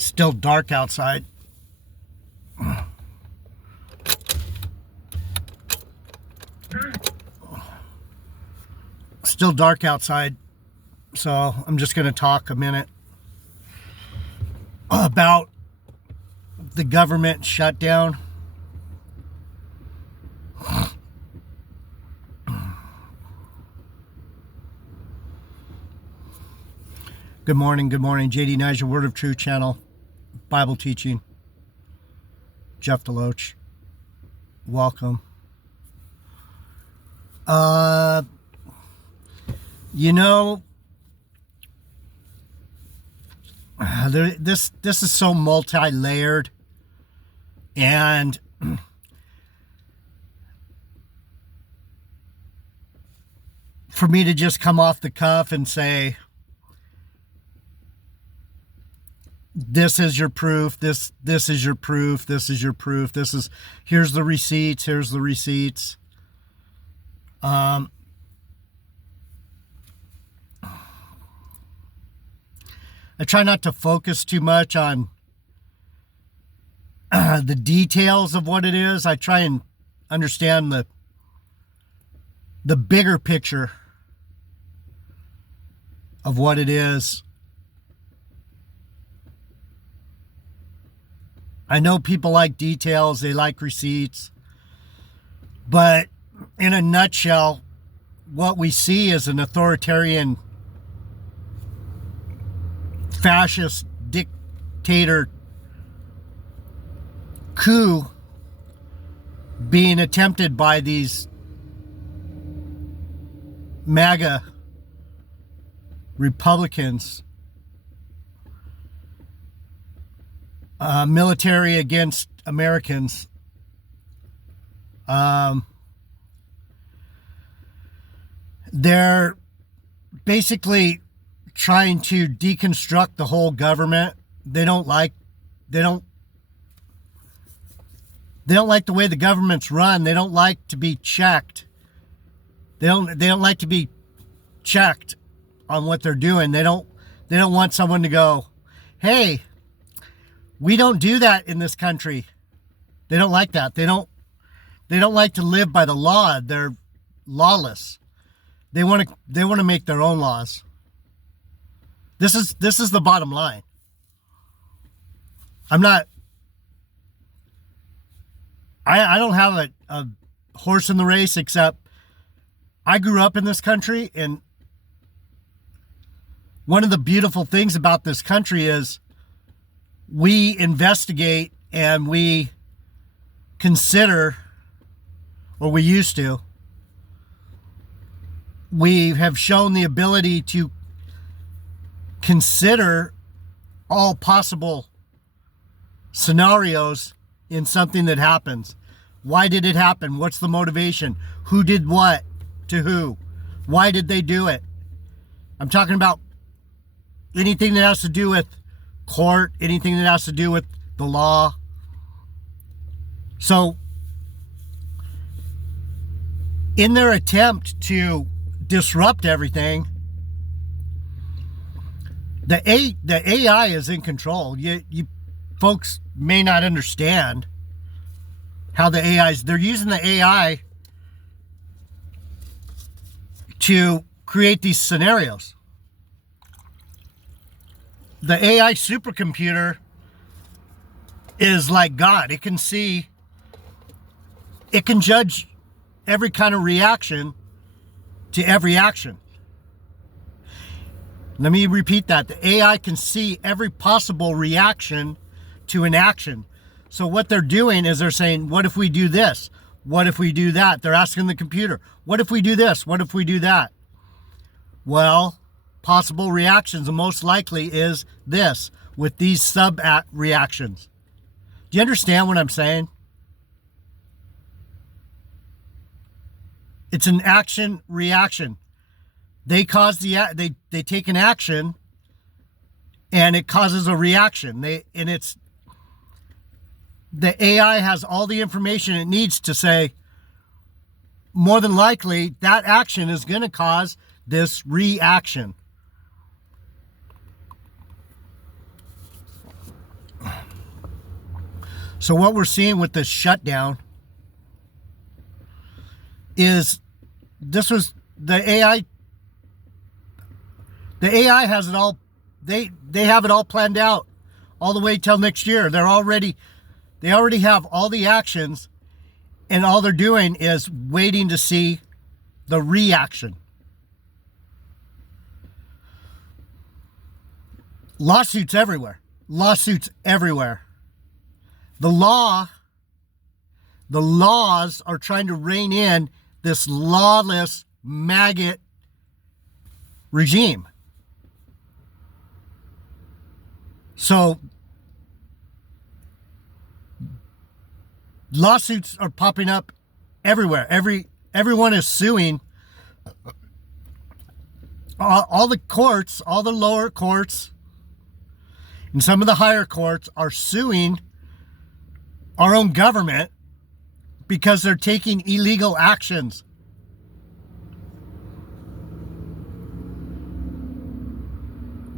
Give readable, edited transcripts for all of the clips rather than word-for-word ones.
Still dark outside. Still dark outside. So I'm just going to talk a minute about the government shutdown. Good morning, JD Niger, Word of Truth channel, Bible teaching. Jeff Deloach, welcome. This is so multi-layered, and for me to just come off the cuff and say, this is your proof, this is your proof, this is your proof, here's the receipts, I try not to focus too much on the details of what it is. I try and understand the bigger picture of what it is. I know people like details, they like receipts, but in a nutshell, what we see is an authoritarian, fascist dictator coup being attempted by these MAGA Republicans. Military against Americans. They're basically trying to deconstruct the whole government. They don't like the way the government's run. They don't like to be checked. They don't like to be checked on what they're doing. They don't want someone to go, hey, we don't do that in this country. They don't like that. They don't like to live by the law. They're lawless. They want to make their own laws. This is the bottom line. I don't have a horse in the race, except I grew up in this country, and one of the beautiful things about this country is we investigate and we consider, or we used to. We have shown the ability to consider all possible scenarios in something that happens. Why did it happen? What's the motivation? Who did what to who? Why did they do it? I'm talking about anything that has to do with court, anything that has to do with the law. So, in their attempt to disrupt everything, the AI is in control. You folks may not understand how the they're using the AI to create these scenarios. The AI supercomputer is like God. It can judge every kind of reaction to every action. Let me repeat that. The AI can see every possible reaction to an action. So what they're doing is they're saying, what if we do this? What if we do that? They're asking the computer, what if we do this? What if we do that? Well, possible reactions, the most likely is this, with these sub-reactions. Do you understand what I'm saying? It's an action-reaction. They they take an action, and it causes a reaction. The AI has all the information it needs to say, more than likely, that action is going to cause this reaction. So what we're seeing with this shutdown is this was the AI. The AI has it all. They have it all planned out all the way till next year. They already have all the actions, and all they're doing is waiting to see the reaction. Lawsuits everywhere. Lawsuits everywhere. The laws are trying to rein in this lawless maggot regime. So lawsuits are popping up everywhere. Everyone is suing. All the courts, all the lower courts, and some of the higher courts are suing our own government because they're taking illegal actions.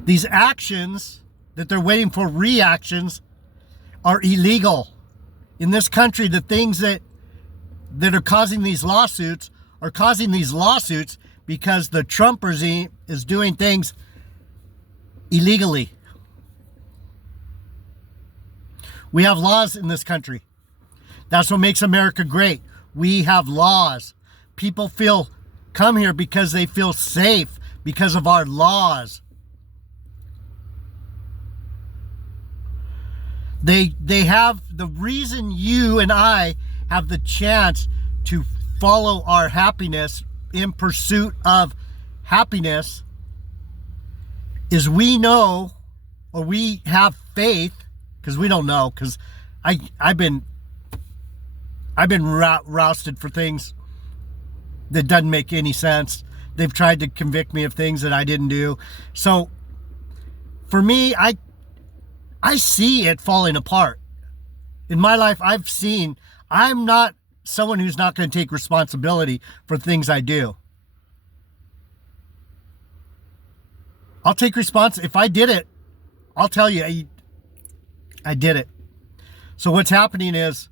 These actions that they're waiting for reactions are illegal. In this country, the things that are causing these lawsuits are causing these lawsuits because the Trump regime is doing things illegally. We have laws in this country. That's what makes America great. We have laws. People come here because they feel safe because of our laws. They have the reason you and I have the chance to follow our happiness in pursuit of happiness is we know, or we have faith, because we don't know, because I've been rousted for things that doesn't make any sense. They've tried to convict me of things that I didn't do. So for me, I see it falling apart. In my life, I'm not someone who's not going to take responsibility for things I do. I'll take responsibility. If I did it, I'll tell you, I did it. So what's happening is,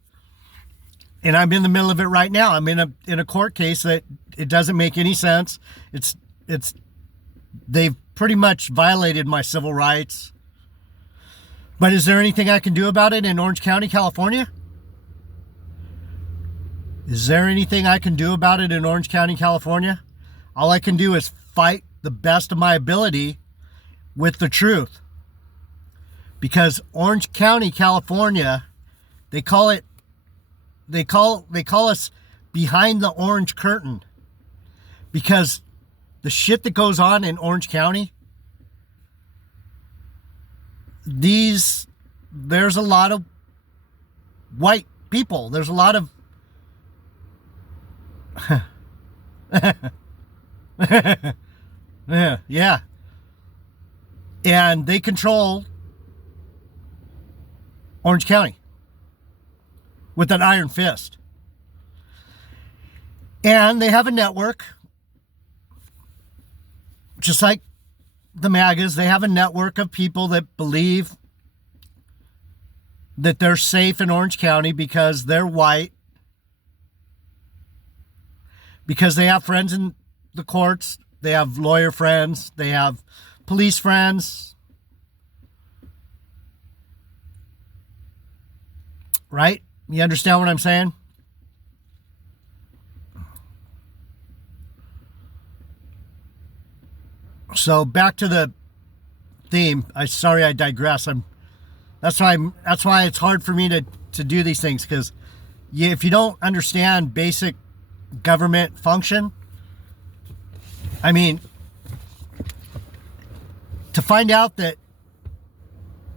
and I'm in the middle of it right now. I'm in a court case that it doesn't make any sense. They've pretty much violated my civil rights. But is there anything I can do about it in Orange County, California? Is there anything I can do about it in Orange County, California? All I can do is fight the best of my ability with the truth. Because Orange County, California, they call us behind the orange curtain. Because the shit that goes on in Orange County, there's a lot of white people. There's a lot of yeah. And they control Orange County with an iron fist. And they have a network, just like the MAGAs. They have a network of people that believe that they're safe in Orange County because they're white, because they have friends in the courts, they have lawyer friends, they have police friends, right? You understand what I'm saying? So back to the theme. Sorry I digress. That's why it's hard for me to do these things, because if you don't understand basic government function, I mean, to find out that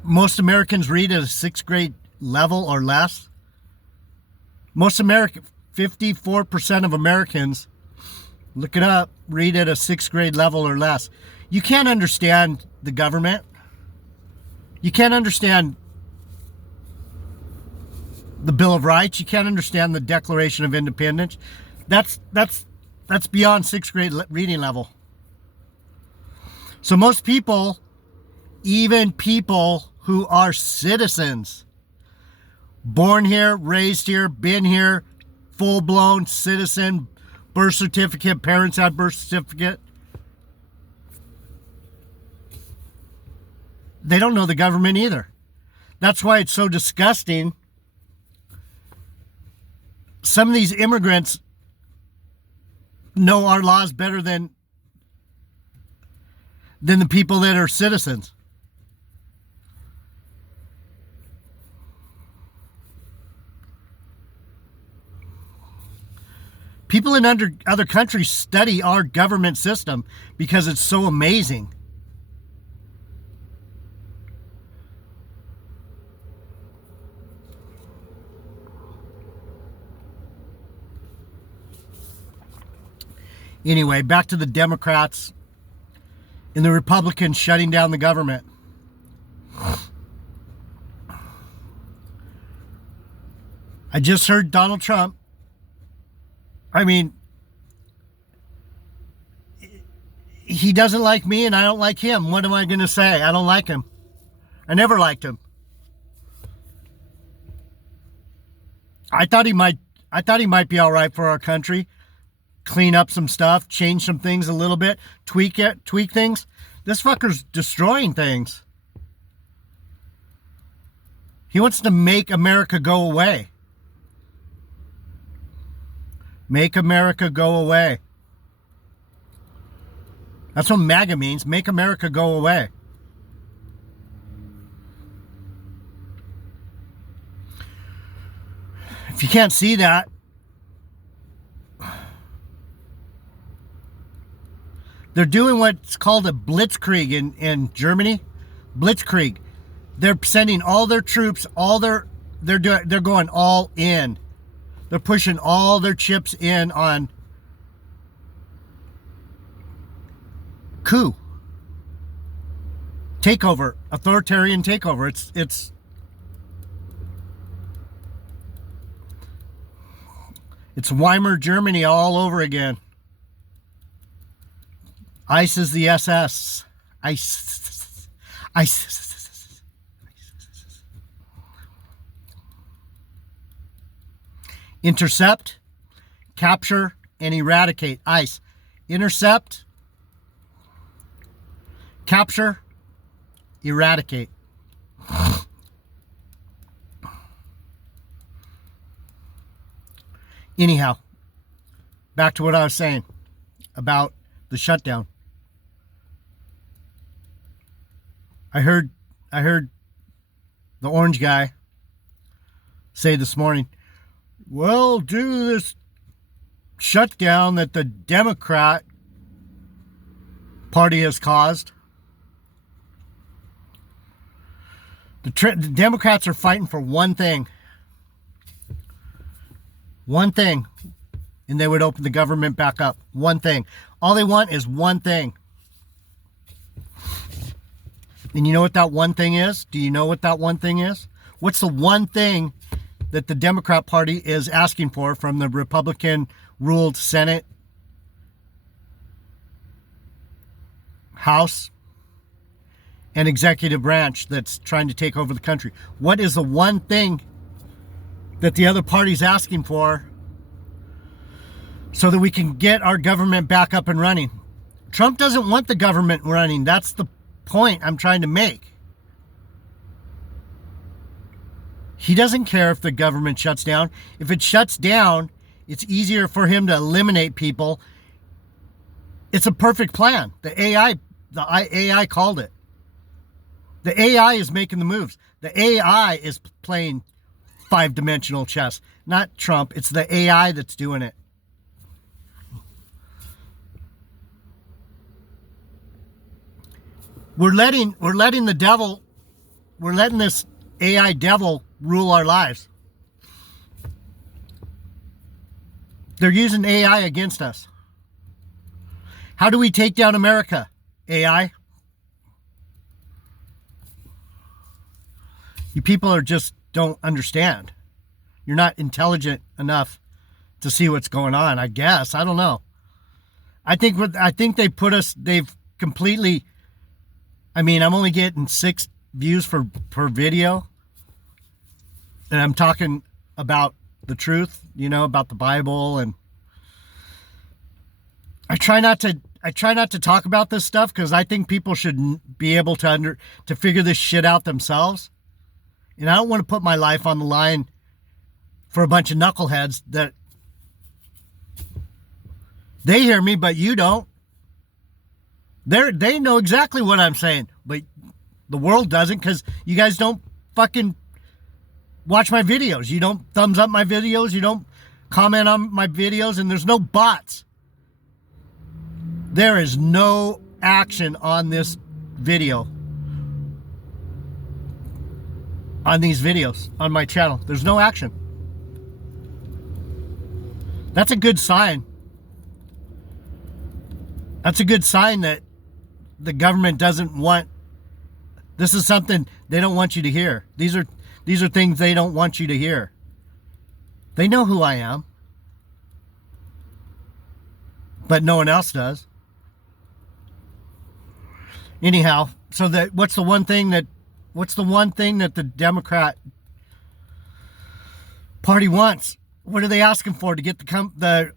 most Americans read at a 6th grade level or less, 54% of Americans, look it up, read at a 6th grade level or less. You can't understand the government. You can't understand the Bill of Rights. You can't understand the Declaration of Independence. That's beyond 6th grade reading level. So most people, even people who are citizens, Born here, raised here, been here, full-blown citizen, birth certificate, parents had birth certificate. They don't know the government either. That's why it's so disgusting. Some of these immigrants know our laws better than the people that are citizens. People in other countries study our government system because it's so amazing. Anyway, back to the Democrats and the Republicans shutting down the government. I just heard Donald Trump. I mean, he doesn't like me and I don't like him. What am I going to say? I don't like him. I never liked him. I thought he might be all right for our country. Clean up some stuff, change some things a little bit, tweak things. This fucker's destroying things. He wants to make America go away. Make America go away. That's what MAGA means. Make America go away. If you can't see that, they're doing what's called a blitzkrieg in Germany. Blitzkrieg. They're sending all their troops, they're going all in. They're pushing all their chips in on coup. Takeover, authoritarian takeover. It's Weimar Germany all over again. ICE is the SS. ICE. Intercept, capture, and eradicate. ICE. Intercept, capture, eradicate. Anyhow, back to what I was saying about the shutdown. I heard the orange guy say this morning, well, due to this shutdown that the Democrat Party has caused, the Democrats are fighting for one thing. One thing. And they would open the government back up. One thing. All they want is one thing. And you know what that one thing is? Do you know what that one thing is? What's the one thing that the Democrat Party is asking for from the Republican-ruled Senate, House, and executive branch that's trying to take over the country? What is the one thing that the other party's asking for so that we can get our government back up and running? Trump doesn't want the government running. That's the point I'm trying to make. He doesn't care if the government shuts down. If it shuts down, it's easier for him to eliminate people. It's a perfect plan. The AI called it. The AI is making the moves. The AI is playing five-dimensional chess. Not Trump. It's the AI that's doing it. We're letting the devil, we're letting this AI devil rule our lives. They're using AI against us. How do we take down America? AI. You people just don't understand. You're not intelligent enough to see what's going on, I guess. I don't know. I think they've completely, I mean, I'm only getting 6 views per video. and I'm talking about the truth, about the Bible, and I try not to talk about this stuff because I think people should be able to figure this shit out themselves. And I don't want to put my life on the line for a bunch of knuckleheads that they hear me, but you don't. They know exactly what I'm saying, but the world doesn't because you guys don't fucking watch my videos. You don't thumbs up my videos. You don't comment on my videos, and there's no bots. There is no action on this video. On these videos, on my channel. There's no action. That's a good sign. That's a good sign that the government doesn't want. This is something they don't want you to hear. These are things they don't want you to hear. They know who I am. But no one else does. Anyhow, so what's the one thing that the Democrat Party wants? What are they asking for to get the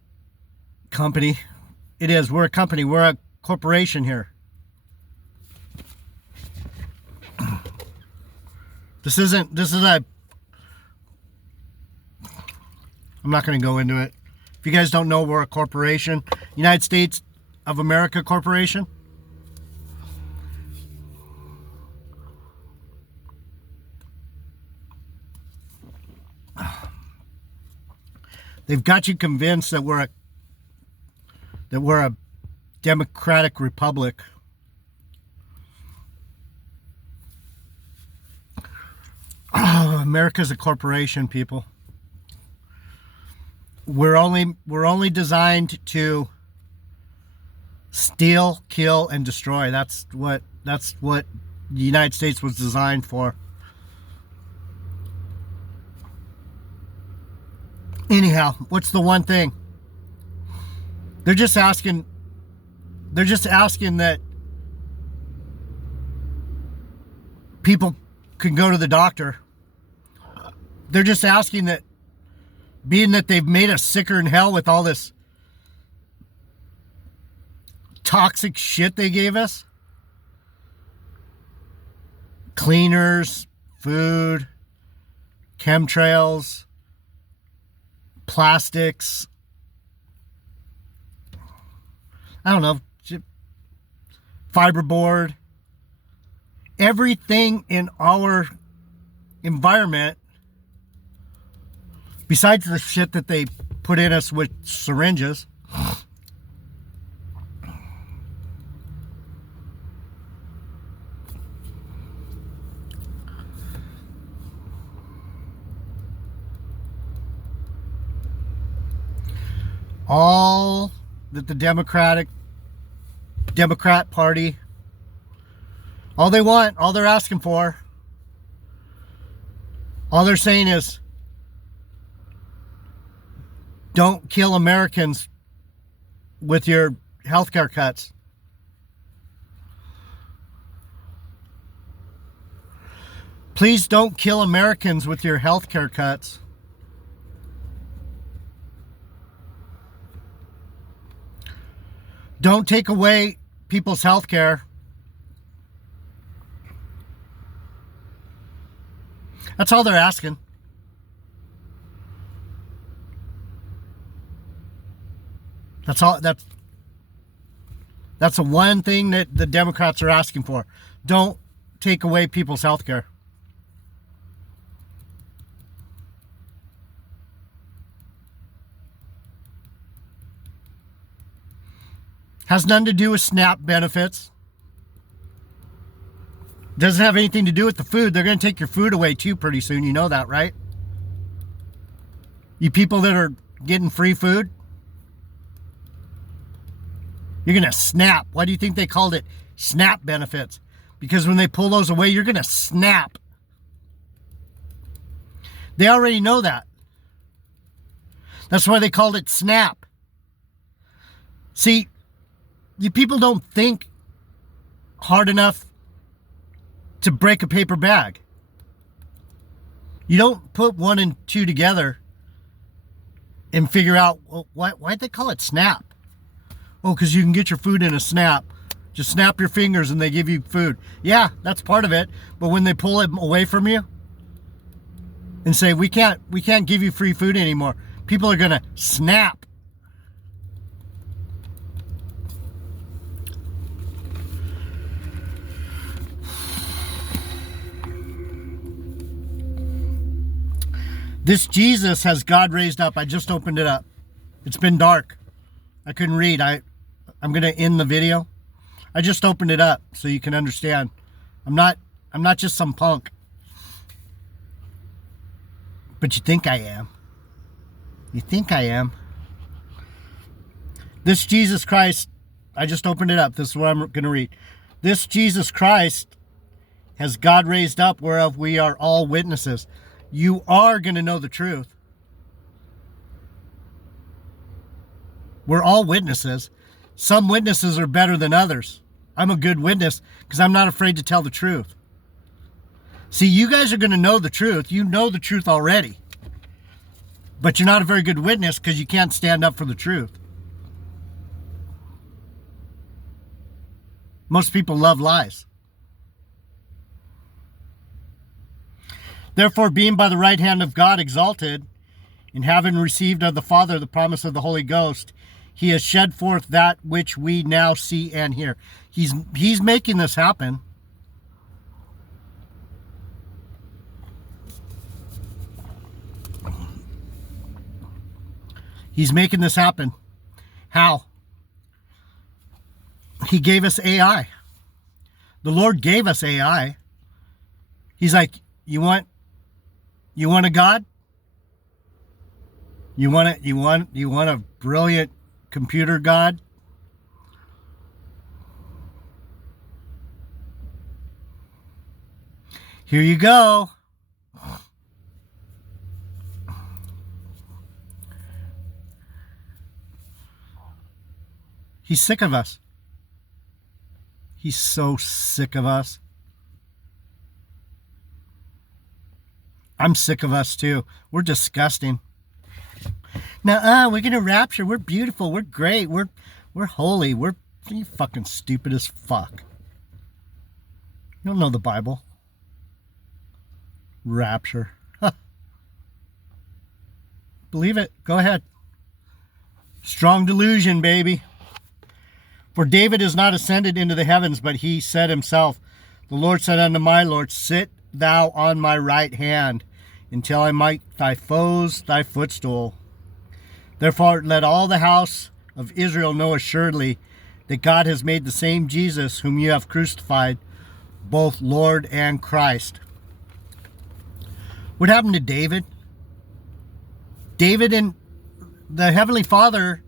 company? It is. We're a company. We're a corporation here. I'm not going to go into it. If you guys don't know, we're a corporation. United States of America Corporation. They've got you convinced that we're a democratic republic. Oh, America's a corporation, people. We're only designed to steal, kill, and destroy. That's what the United States was designed for. Anyhow, what's the one thing? They're just asking that people can go to the doctor. They're just asking that, being that they've made us sicker than hell with all this toxic shit they gave us. Cleaners, food, chemtrails, plastics, I don't know, fiberboard, everything in our environment, besides the shit that they put in us with syringes. All that the Democrat Party, all they're asking for, all they're saying is, don't kill Americans with your healthcare cuts. Please don't kill Americans with your healthcare cuts. Don't take away people's health care. That's all they're asking. That's all. That's the one thing that the Democrats are asking for. Don't take away people's health care. Has nothing to do with SNAP benefits. Doesn't have anything to do with the food. They're going to take your food away too pretty soon. You know that, right? You people that are getting free food, you're going to snap. Why do you think they called it SNAP benefits? Because when they pull those away, you're going to snap. They already know that. That's why they called it SNAP. See, you people don't think hard enough to break a paper bag. You don't put 1 and 2 together and figure out, well, why'd they call it snap? Oh, because you can get your food in a snap. Just snap your fingers and they give you food. Yeah, that's part of it. But when they pull it away from you and say, we can't give you free food anymore, people are going to snap. This Jesus has God raised up. I just opened it up. It's been dark. I couldn't read. I'm going to end the video. I just opened it up so you can understand. I'm not just some punk. But you think I am. You think I am. This Jesus Christ, I just opened it up. This is what I'm going to read. This Jesus Christ has God raised up, whereof we are all witnesses. You are going to know the truth. We're all witnesses. Some witnesses are better than others. I'm a good witness because I'm not afraid to tell the truth. See, you guys are going to know the truth. You know the truth already. But you're not a very good witness because you can't stand up for the truth. Most people love lies. Therefore, being by the right hand of God exalted, and having received of the Father the promise of the Holy Ghost, he has shed forth that which we now see and hear. He's making this happen. He's making this happen. How? He gave us AI. The Lord gave us AI. He's like, you want a God? You want a brilliant computer God? Here you go. He's sick of us. He's so sick of us. I'm sick of us too. We're disgusting. Now, we're gonna rapture. We're beautiful. We're great. We're holy. We're fucking stupid as fuck. You don't know the Bible. Rapture. Huh. Believe it. Go ahead. Strong delusion, baby. For David is not ascended into the heavens, but he said himself, the Lord said unto my Lord, sit thou on my right hand, until I make thy foes thy footstool. Therefore let all the house of Israel know assuredly that God has made the same Jesus whom you have crucified, both Lord and Christ. What happened to David? David and the Heavenly Father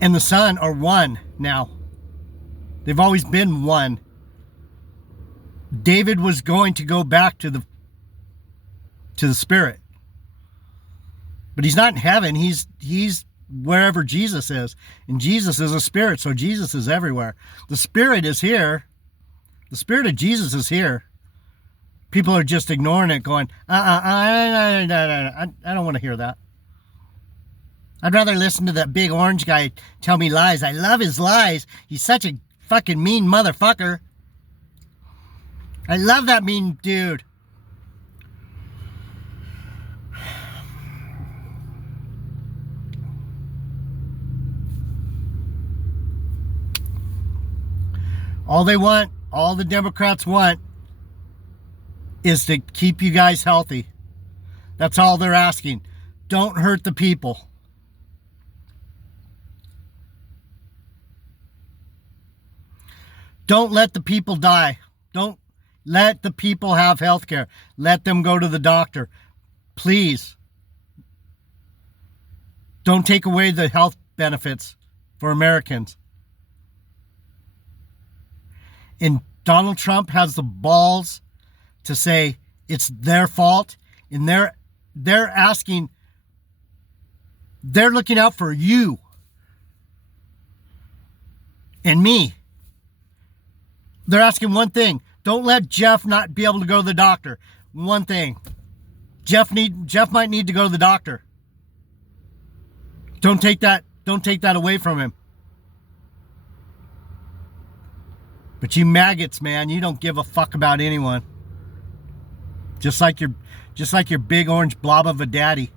and the Son are one now. They've always been one. David was going to go back to the Spirit. But he's not in heaven. He's wherever Jesus is. And Jesus is a spirit, so Jesus is everywhere. The Spirit is here. The Spirit of Jesus is here. People are just ignoring it, going, I don't want to hear that. I'd rather listen to that big orange guy tell me lies. I love his lies. He's such a fucking mean motherfucker. I love that mean dude. All they want, all the Democrats want, is to keep you guys healthy. That's all they're asking. Don't hurt the people. Don't let the people die. Don't let the people have health care. Let them go to the doctor. Please. Don't take away the health benefits for Americans. And Donald Trump has the balls to say it's their fault, and they're asking, they're looking out for you and me. They're asking one thing: don't let Jeff not be able to go to the doctor. one thing. Jeff might need to go to the doctor. Don't take that away from him. But you maggots, man, you don't give a fuck about anyone. Just like your big orange blob of a daddy.